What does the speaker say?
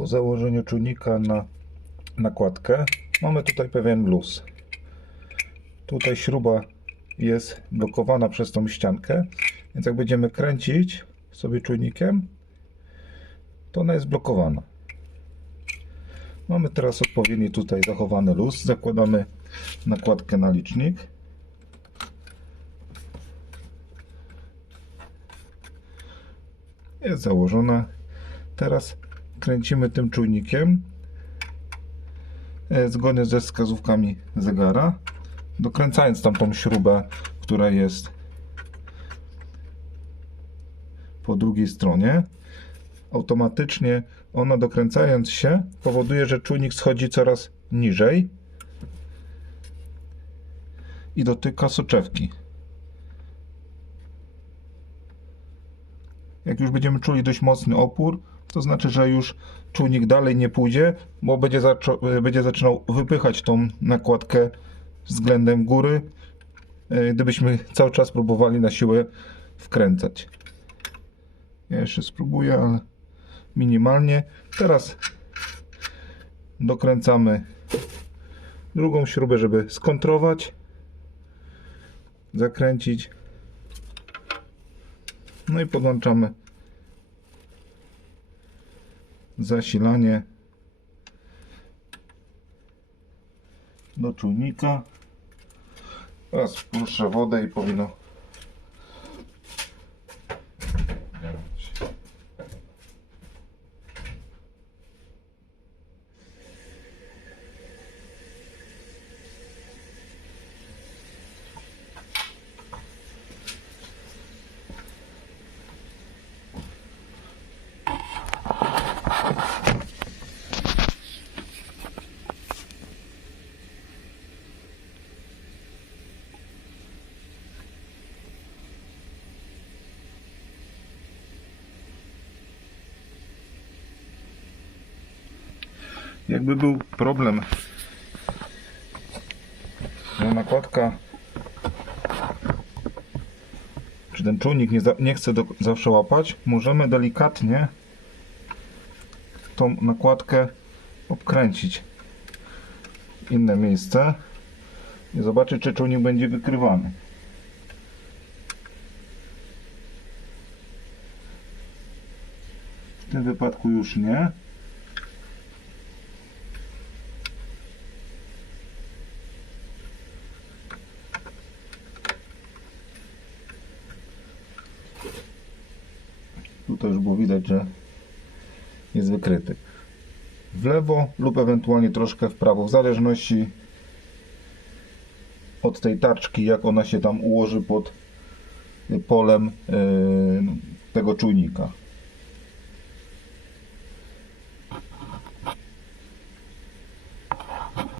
Po założeniu czujnika na nakładkę mamy tutaj pewien luz. Tutaj śruba jest blokowana przez tą ściankę, więc jak będziemy kręcić sobie czujnikiem, to ona jest blokowana. Mamy teraz odpowiedni tutaj zachowany luz. Zakładamy nakładkę na licznik. Jest założona. Teraz kręcimy tym czujnikiem e, zgodnie ze wskazówkami zegara, dokręcając tam tą śrubę, która jest po drugiej stronie. Automatycznie ona dokręcając się powoduje, że czujnik schodzi coraz niżej i dotyka soczewki. Jak już będziemy czuli dość mocny opór, to znaczy, że już czujnik dalej nie pójdzie, bo będzie, będzie zaczynał wypychać tą nakładkę względem góry, e, gdybyśmy cały czas próbowali na siłę wkręcać. Ja jeszcze spróbuję, ale minimalnie. Teraz dokręcamy drugą śrubę, żeby skontrować, zakręcić. No i podłączamy zasilanie do czujnika. Teraz wpuszczę wodę i powinno Jakby był problem, że nakładka czy ten czujnik nie, za, nie chce do, zawsze łapać, możemy delikatnie tą nakładkę obkręcić w inne miejsce i zobaczyć, czy czujnik będzie wykrywany. W tym wypadku już nie. Tutaj już było widać, że jest wykryty. W lewo lub ewentualnie troszkę w prawo, w zależności od tej tarczki, jak ona się tam ułoży pod polem yy, tego czujnika.